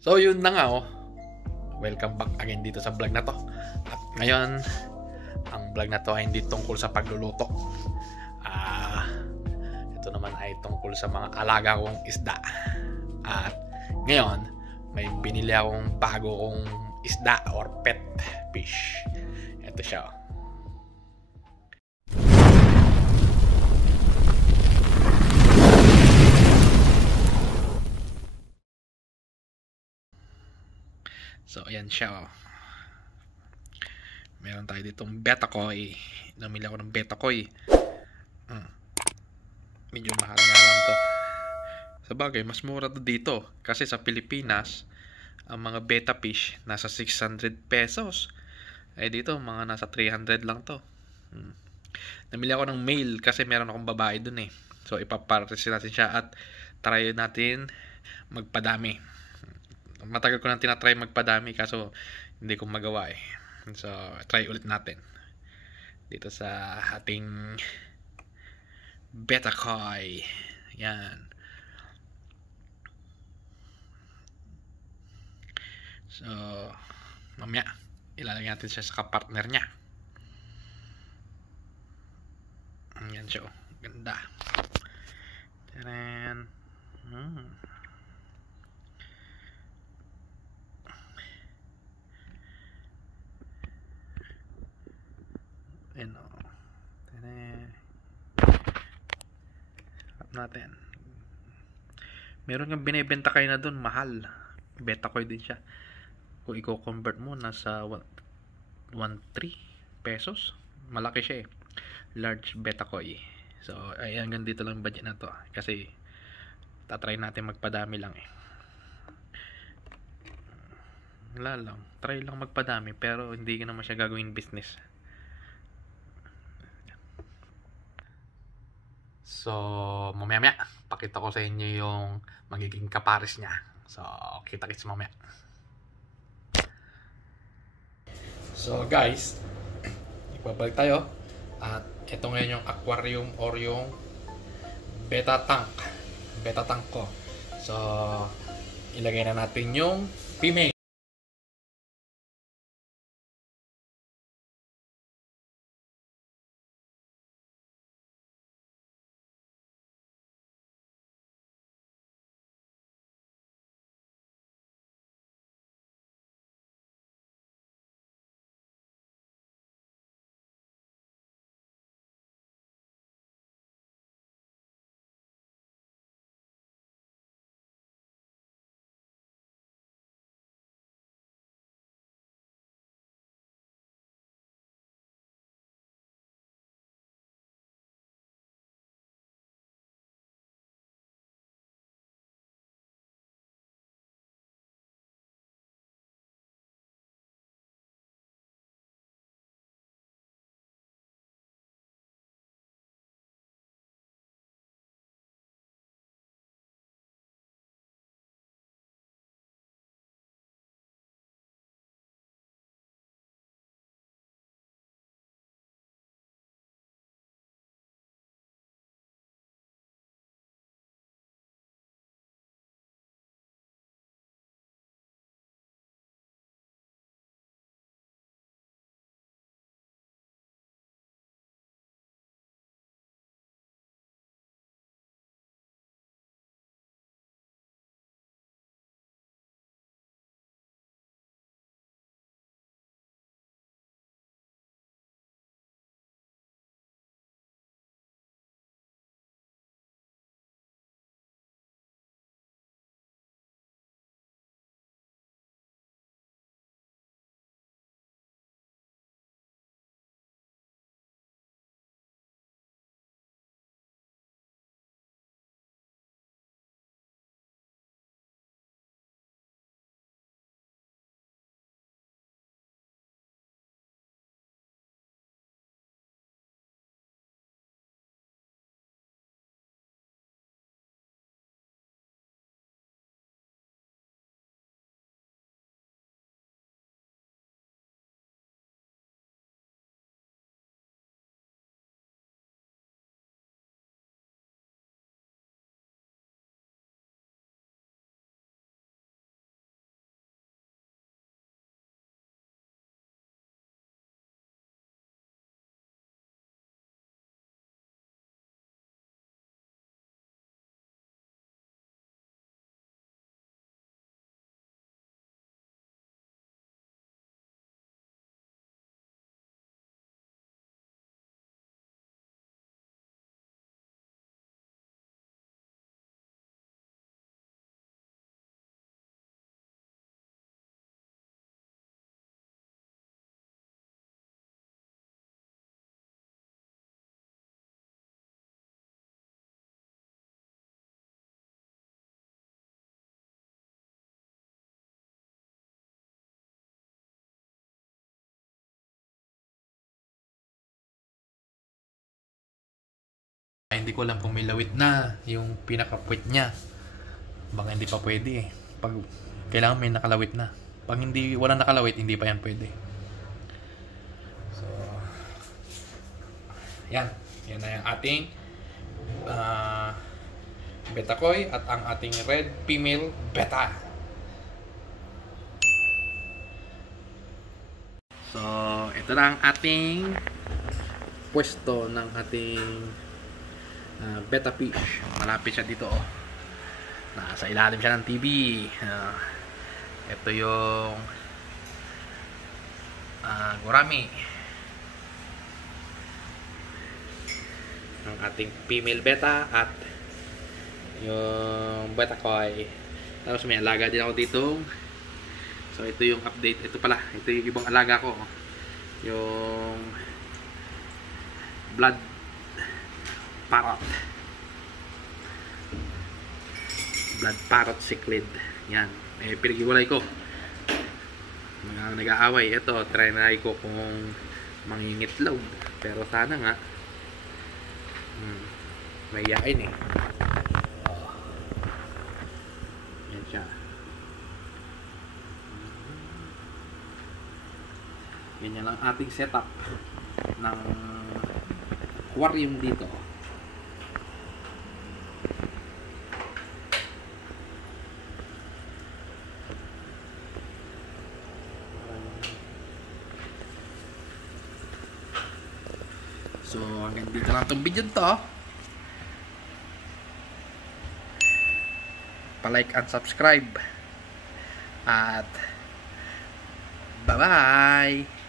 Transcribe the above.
So yun na nga welcome back again dito sa vlog na to. At ngayon, ang vlog na to ay hindi tungkol sa pagluluto. Ito naman ay tungkol sa mga alaga kong isda. At ngayon, may binili akong bago kong isda or pet fish. Ito siya. So, ayan siya. Meron tayo ditong betta koi. Namili ako ng betta koi. Medyo mahal nga lang to. Sa bagay, mas mura to dito. Kasi sa Pilipinas, ang mga betta fish nasa 600 pesos. Dito, mga nasa 300 lang to. Namili ako ng male kasi meron akong babae dun eh. So, ipapartis natin siya at try natin magpadami. Matagal ko nang tinatry magpadami kaso hindi ko magawa eh. So, try ulit natin. Dito sa ating betta koi. Yan. So, mamaya ilalagay natin siya sa kapartner niya. Yan siya. Ganda. Taran. Ayan o. Natin. Meron yung binibenta kayo na dun, mahal. Betta koi din siya. Kung i-convert mo, nasa 1.3 pesos. Malaki siya eh. Large betta koi. So, ay hanggang dito lang budget na to. Kasi, tatry natin magpadami lang eh. Wala lang. Try lang magpadami, pero hindi ko naman siya gagawin business. So, mamaya pakita ko sa inyo yung magiging kapares niya. So, kita-kits mamaya. So, guys, ibabalik tayo. At ito ngayon yung aquarium or yung betta tank. Betta tank ko. So, ilagay na natin yung female. Hindi ko alam kung may lawit na yung pinaka-puwet niya. Baka hindi pa pwede eh. Pag kailangan may nakalawit na. Pag hindi wala nakalawit, hindi pa yan pwede. So, yan. Yan na yung ating beta koi at ang ating red female beta. So, ito na ang ating pwesto ng ating beta fish. Malapit siya dito oh. Nasa ilalim siya ng TV. Ito yung gurami. Ang ating female beta at yung beta koi. Tapos may alaga din ako dito. So ito yung update. Ito pala, ito yung ibang alaga ko. Yung blood parrot. Blood parrot cichlid. Yan. Eh, pinag-iwalay ko. Mga nag-aaway. Ito, try ko kung mangingitlog. Pero sana nga may yain eh. Oh. Yan siya. Ganyan lang ating setup ng aquarium dito. So, hanggang dito lang itong video to. Pa-like and subscribe. At bye-bye!